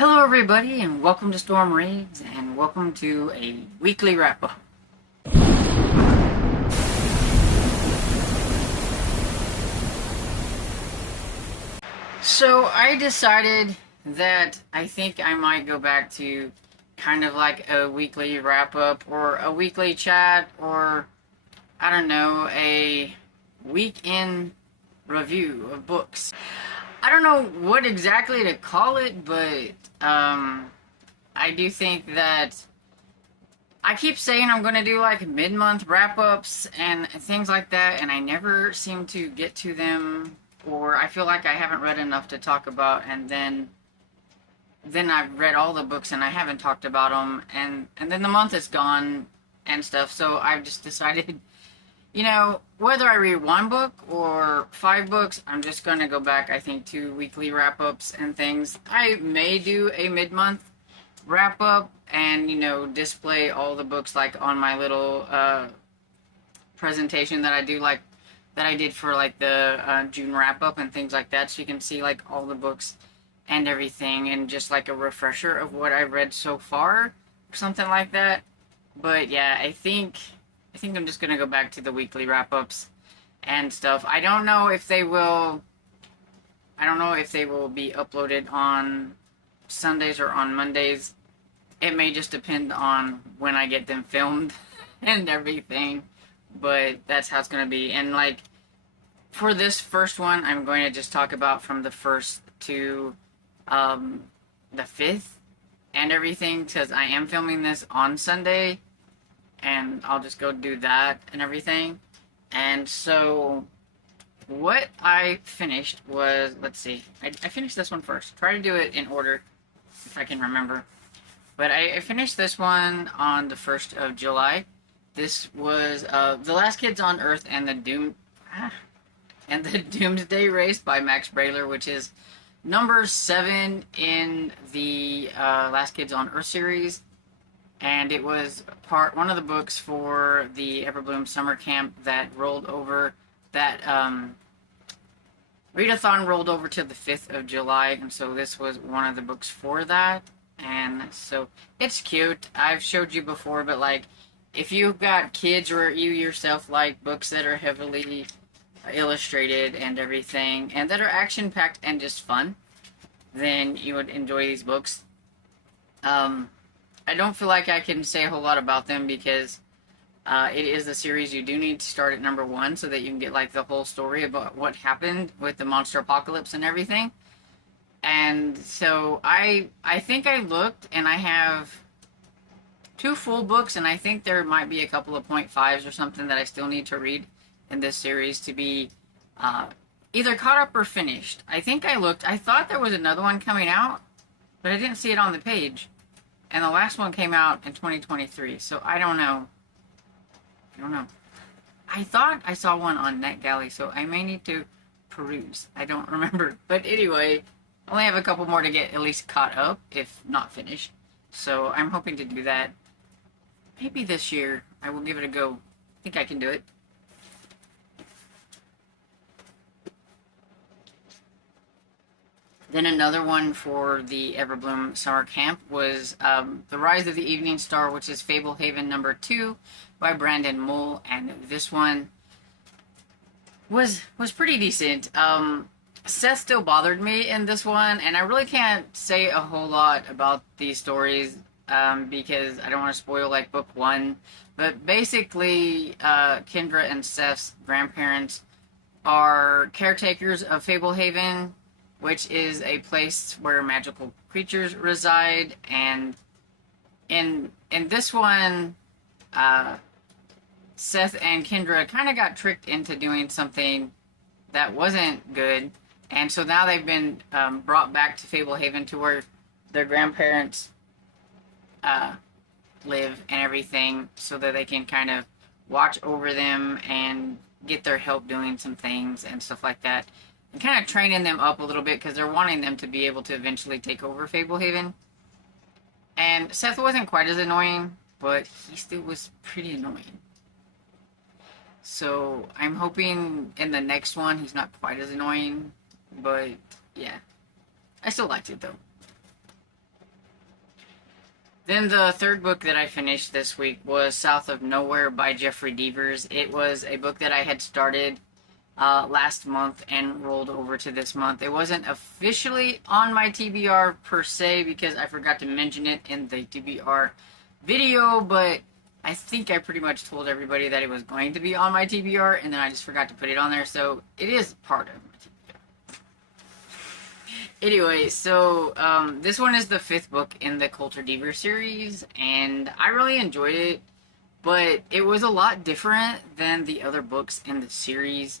Hello everybody and welcome to Storm Raids and welcome to a weekly wrap-up. So I decided that I think I might go back to kind of like a weekly wrap-up or a weekly chat or I don't know, a week-in review of books. I don't know what exactly to call it, but I do think that I keep saying I'm going to do like mid-month wrap-ups and things like that, and I never seem to get to them, or I feel like I haven't read enough to talk about, and then I've read all the books and I haven't talked about them, and then the month is gone and stuff, so I've just decided, you know, whether I read one book or 5 books, I'm just going to go back, I think, to weekly wrap-ups and things. I may do a mid-month wrap-up and, you know, display all the books, like, on my little presentation that I do, like, that I did for, like, the June wrap-up and things like that, so you can see, like, all the books and everything, and just, like, a refresher of what I've read so far, or something like that. But, yeah, I think I'm just gonna go back to the weekly wrap-ups and stuff. I don't know if they will be uploaded on Sundays or on Mondays. It may just depend on when I get them filmed and everything, but that's how it's gonna be. And like, for this first one, I'm going to just talk about from the 1st to the 5th and everything, because I am filming this on Sunday, and I'll just go do that and everything. And so what I finished was, let's see, I finished this one first. Try to do it in order if I can remember. But I finished this one on the 1st of July. This was The Last Kids on Earth and the Doomsday Race by Max Brailer, which is number 7 in the Last Kids on Earth series. And it was one of the books for the Everbloom summer camp that rolled over, that readathon rolled over to the 5th of July, and so this was one of the books for that. And so it's cute. I've showed you before, but like, if you've got kids or you yourself like books that are heavily illustrated and everything, and that are action-packed and just fun, then you would enjoy these books. I don't feel like I can say a whole lot about them because it is a series you do need to start at number 1 so that you can get like the whole story about what happened with the monster apocalypse and everything. And so I think I looked, and I have 2 full books, and I think there might be a couple of 0.5s or something that I still need to read in this series to be either caught up or finished. I think I looked. I thought there was another one coming out, but I didn't see it on the page. And the last one came out in 2023, so I don't know. I thought I saw one on NetGalley, so I may need to peruse. I don't remember. But anyway, I only have a couple more to get at least caught up, if not finished. So I'm hoping to do that. Maybe this year. I will give it a go. I think I can do it. Then another one for the Everbloom Summer Camp was The Rise of the Evening Star, which is Fablehaven number 2 by Brandon Mull, and this one was pretty decent. Seth still bothered me in this one, and I really can't say a whole lot about these stories because I don't want to spoil like book 1. But basically, Kendra and Seth's grandparents are caretakers of Fablehaven, which is a place where magical creatures reside. And in this one, Seth and Kendra kind of got tricked into doing something that wasn't good, and so now they've been brought back to Fablehaven, to where their grandparents live and everything, so that they can kind of watch over them and get their help doing some things and stuff like that. And kind of training them up a little bit, because they're wanting them to be able to eventually take over Fablehaven. And Seth wasn't quite as annoying, but he still was pretty annoying. So I'm hoping in the next one he's not quite as annoying, but yeah. I still liked it though. Then the third book that I finished this week was South of Nowhere by Jeffrey Devers. It was a book that I had started last month and rolled over to this month. It wasn't officially on my TBR per se because I forgot to mention it in the TBR video, but I think I pretty much told everybody that it was going to be on my TBR, and then I just forgot to put it on there, so it is part of my TBR. Anyway, so this one is the 5th book in the Coulter Deaver series, and I really enjoyed it, but it was a lot different than the other books in the series.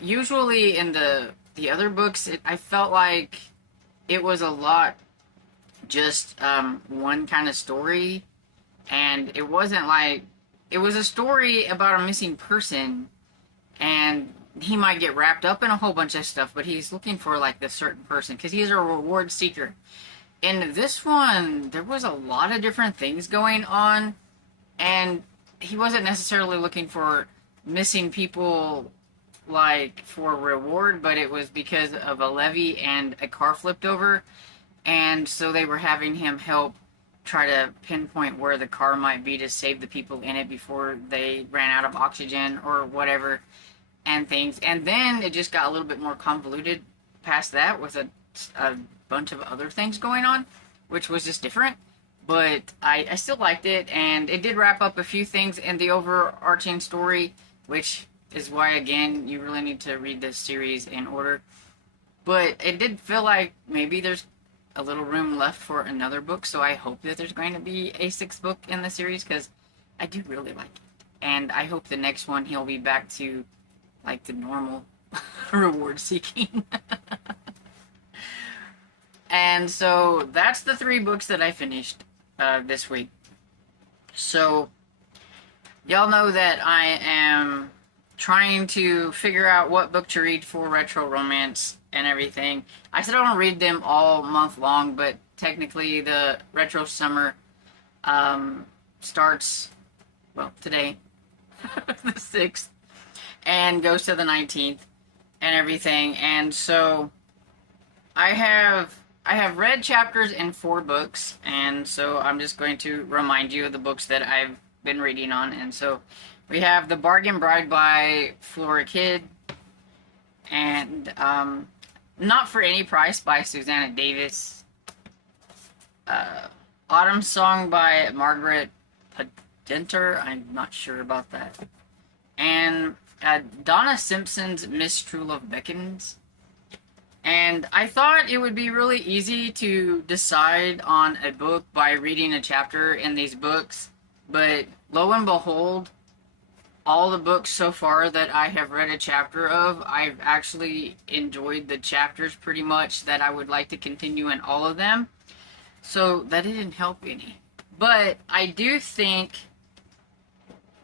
Usually in the other books, I felt like it was a lot just one kind of story, and it wasn't like, it was a story about a missing person, and he might get wrapped up in a whole bunch of stuff, but he's looking for like this certain person because he's a reward seeker. In this one, there was a lot of different things going on, and he wasn't necessarily looking for missing people like for reward, but it was because of a levee and a car flipped over, and so they were having him help try to pinpoint where the car might be to save the people in it before they ran out of oxygen or whatever and things. And then it just got a little bit more convoluted past that with a bunch of other things going on, which was just different. But I still liked it, and it did wrap up a few things in the overarching story, which is why, again, you really need to read this series in order. But it did feel like maybe there's a little room left for another book, so I hope that there's going to be a 6th book in the series, because I do really like it. And I hope the next one he'll be back to, like, the normal reward seeking. And so that's the 3 books that I finished this week. So y'all know that I am trying to figure out what book to read for retro romance and everything. I said I don't read them all month long, but technically the retro summer starts, well, today, the 6th, and goes to the 19th and everything. And so I have read chapters in 4 books, and so I'm just going to remind you of the books that I've been reading on. And so we have The Bargain Bride by Flora Kidd, and Not for Any Price by Susanna Davis, Autumn Song by Margaret Padenter, I'm not sure about that, and Donna Simpson's Miss Truelove Beckons. And I thought it would be really easy to decide on a book by reading a chapter in these books, but lo and behold, all the books so far that I have read a chapter of, I've actually enjoyed the chapters pretty much, that I would like to continue in all of them. So that didn't help any. But I do think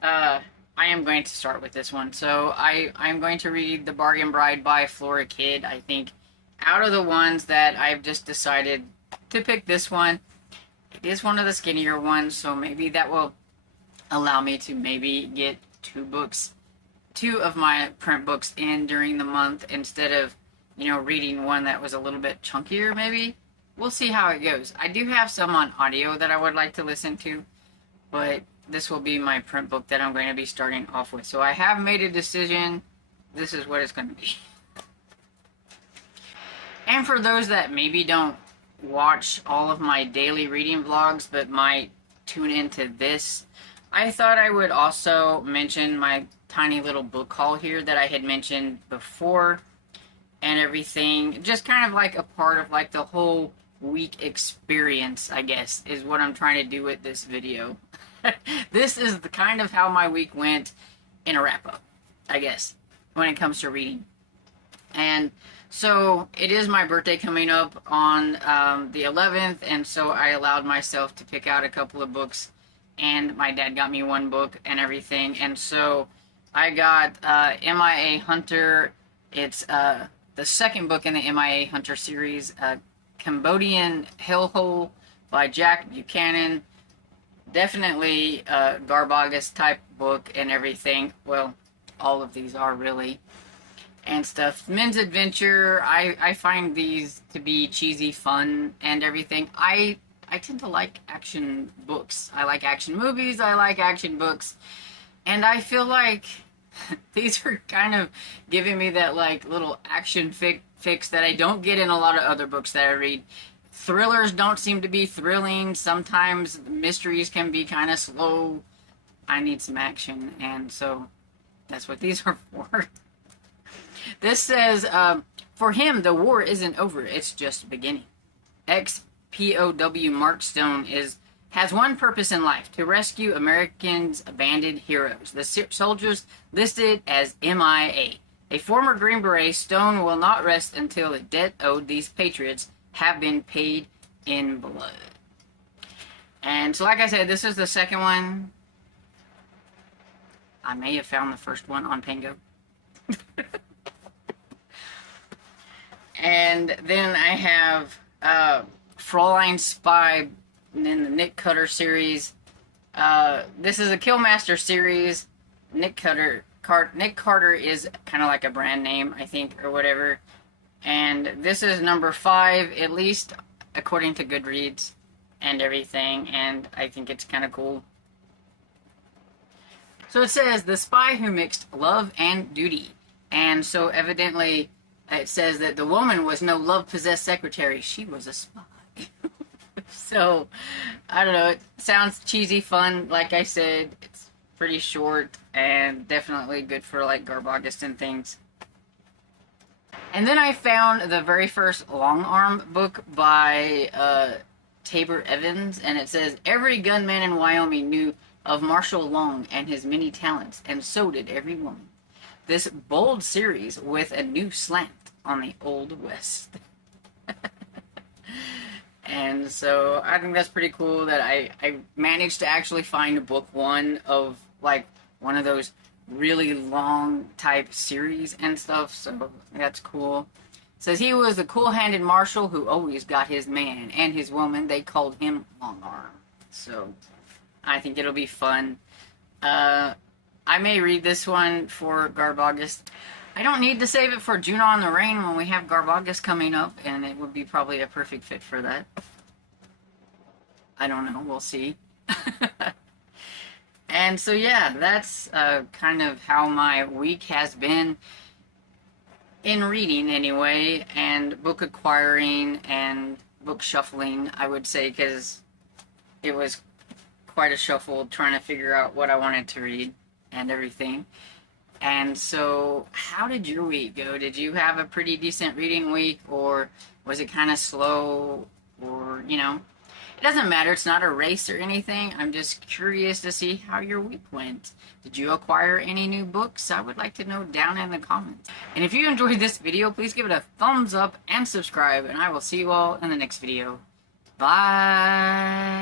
I am going to start with this one. So I'm going to read The Bargain Bride by Flora Kidd. I think out of the ones that I've just decided to pick this one, it is one of the skinnier ones, so maybe that will allow me to maybe get 2 of my print books in during the month instead of, reading one that was a little bit chunkier maybe. We'll see how it goes. I do have some on audio that I would like to listen to, but this will be my print book that I'm going to be starting off with. So I have made a decision. This is what it's going to be. And for those that maybe don't watch all of my daily reading vlogs but might tune into this, I thought I would also mention my tiny little book haul here that I had mentioned before and everything. Just kind of like a part of like the whole week experience, I guess, is what I'm trying to do with this video. This is the kind of how my week went in a wrap-up, I guess, when it comes to reading. And so it is my birthday coming up on the 11th, and so I allowed myself to pick out a couple of books, and my dad got me 1 book and everything. And so I got MIA Hunter. It's the 2nd book in the MIA Hunter series, Cambodian Hellhole by Jack Buchanan. Definitely a Garbagus type book and everything. Well, all of these are really. And stuff. Men's Adventure, I find these to be cheesy fun and everything. I I tend to like action books. I like action movies, I like action books. And I feel like these are kind of giving me that like little action fix that I don't get in a lot of other books that I read. Thrillers don't seem to be thrilling. Sometimes mysteries can be kind of slow. I need some action, and so that's what these are for. This says, for him, the war isn't over. It's just beginning. Ex-POW Mark Stone has one purpose in life: to rescue Americans' abandoned heroes. The soldiers listed as MIA. A former Green Beret, Stone will not rest until the debt owed these patriots have been paid in blood. And so, like I said, this is the second one. I may have found the first one on Pango. And then I have Fraulein Spy in the Nick Cutter series. This is a Killmaster series. Nick Carter is kind of like a brand name, I think, or whatever. And this is number 5, at least according to Goodreads and everything. And I think it's kind of cool. So it says, the spy who mixed love and duty. And so evidently it says that the woman was no love-possessed secretary. She was a spy. So, I don't know. It sounds cheesy fun. Like I said, it's pretty short and definitely good for like Garbogist and things. And then I found the very first Long Arm book by Tabor Evans. And it says, every gunman in Wyoming knew of Marshall Long and his many talents, and so did every woman. This bold series with a new slant on the Old West. And so I think that's pretty cool that I managed to actually find book 1 of like one of those really long type series and stuff. So that's cool. It says he was a cool-handed marshal who always got his man and his woman. They called him Long Arm. So I think it'll be fun. I may read this one for Garbogist. I don't need to save it for Juno on the Rain when we have Garbogist coming up, and it would be probably a perfect fit for that. I don't know. We'll see. And so, yeah, that's kind of how my week has been in reading anyway, and book acquiring and book shuffling, I would say, because it was quite a shuffle trying to figure out what I wanted to read and everything. And so, how did your week go? Did you have a pretty decent reading week, or was it kind of slow, or, you know? It doesn't matter. It's not a race or anything. I'm just curious to see how your week went. Did you acquire any new books? I would like to know down in the comments. And if you enjoyed this video, please give it a thumbs up and subscribe, and I will see you all in the next video. Bye!